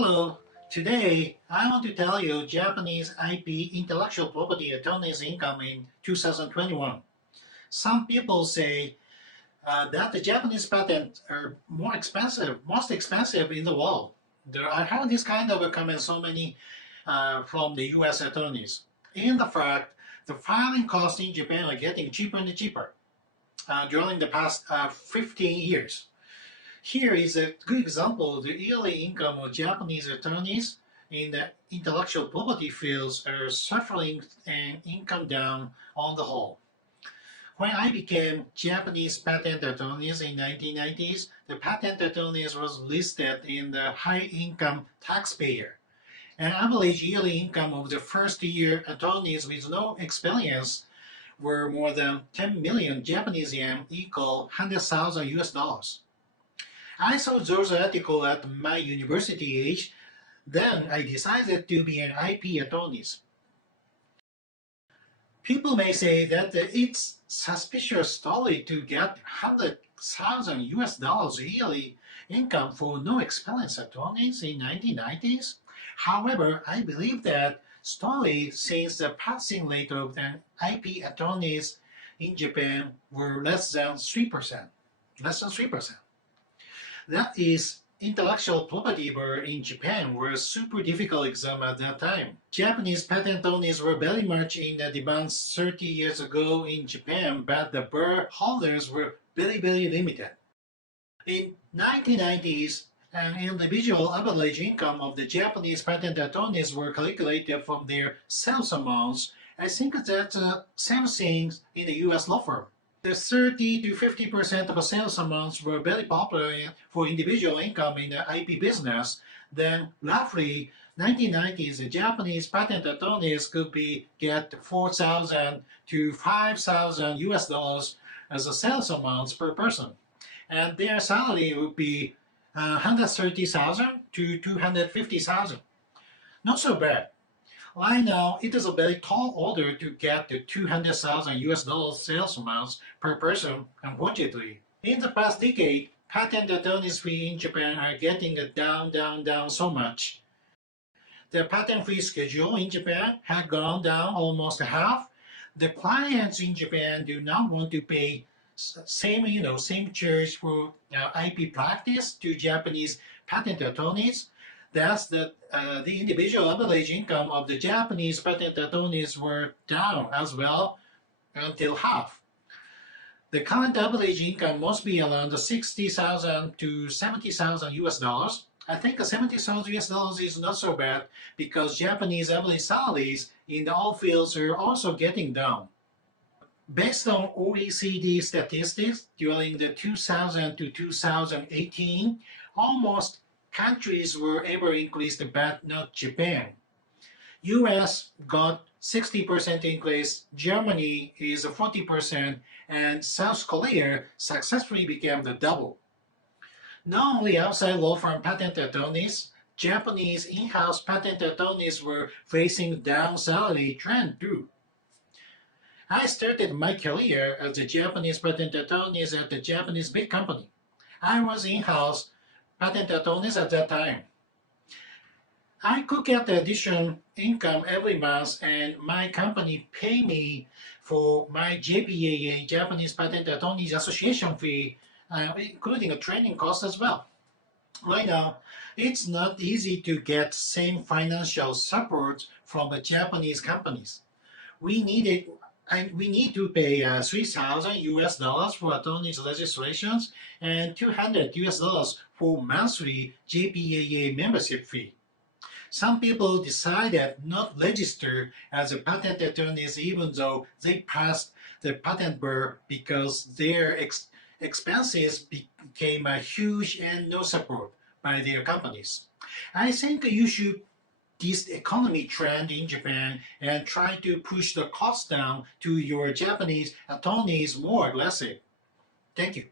Hello, today I want to tell you Japanese IP intellectual property attorneys income in 2021. Some people say that the Japanese patents are most expensive in the world. I heard this kind of a comment so many from the US attorneys. In the fact, the filing costs in Japan are getting cheaper and cheaper during the past 15 years. Here is a good example. The yearly income of Japanese attorneys in the intellectual property fields are suffering and income down on the whole. When I became Japanese patent attorneys in 1990s, the patent attorneys was listed in the high income taxpayer. An average yearly income of the first year attorneys with no experience were more than 10 million Japanese yen, equal 100,000 US dollars. I saw those articles at my university age. Then I decided to be an IP attorney. People may say that it's suspicious story to get 100,000 US dollars yearly income for no experienced attorneys in 1990s. However, I believe that story since the passing rate of the IP attorneys in Japan were less than 3%. Less than 3%. That is, intellectual property were in Japan were super difficult exam at that time. Japanese patent attorneys were very much in demand 30 years ago in Japan, but the bar holders were very limited. In 1990s, an individual average income of the Japanese patent attorneys were calculated from their sales amounts. I think that's the same thing in the US law firm. The 30 to 50% of sales amounts were very popular for individual income in the IP business. Then, roughly 1990s, the Japanese patent attorneys could get 4,000 to 5,000 US dollars as a sales amounts per person, and their salary would be 130,000 to 250,000. Not so bad. Right now, it is a very tall order to get the 200,000 US dollars sales amounts per person, unfortunately. In the past decade, patent attorneys fee in Japan are getting down so much. The patent fee schedule in Japan had gone down almost half. The clients in Japan do not want to pay same charge for IP practice to Japanese patent attorneys. Thus, the individual average income of the Japanese patent attorneys were down as well until half. The current average income must be around 60,000 to 70,000 US dollars. I think 70,000 US dollars is not so bad because Japanese average salaries in all fields are also getting down. Based on OECD statistics during the 2000 to 2018, almost countries were able to increase but not Japan. US got 60% increase, Germany is 40%, and South Korea successfully became the double. Not only outside law firm patent attorneys, Japanese in-house patent attorneys were facing down salary trend too. I started my career as a Japanese patent attorney at a Japanese big company. I was in-house patent attorneys at that time. I could get the additional income every month, and my company paid me for my JPAA, Japanese Patent Attorneys Association fee, including a training cost as well. Right now, it's not easy to get same financial support from the Japanese companies. We need to pay 3,000 US dollars for attorneys registrations and 200 US dollars for monthly JPAA membership fee. Some people decided not register as a patent attorneys even though they passed the patent bar because their expenses became huge and no support by their companies. I think you should this economy trend in Japan and try to push the cost down to your Japanese attorneys more aggressive. Thank you.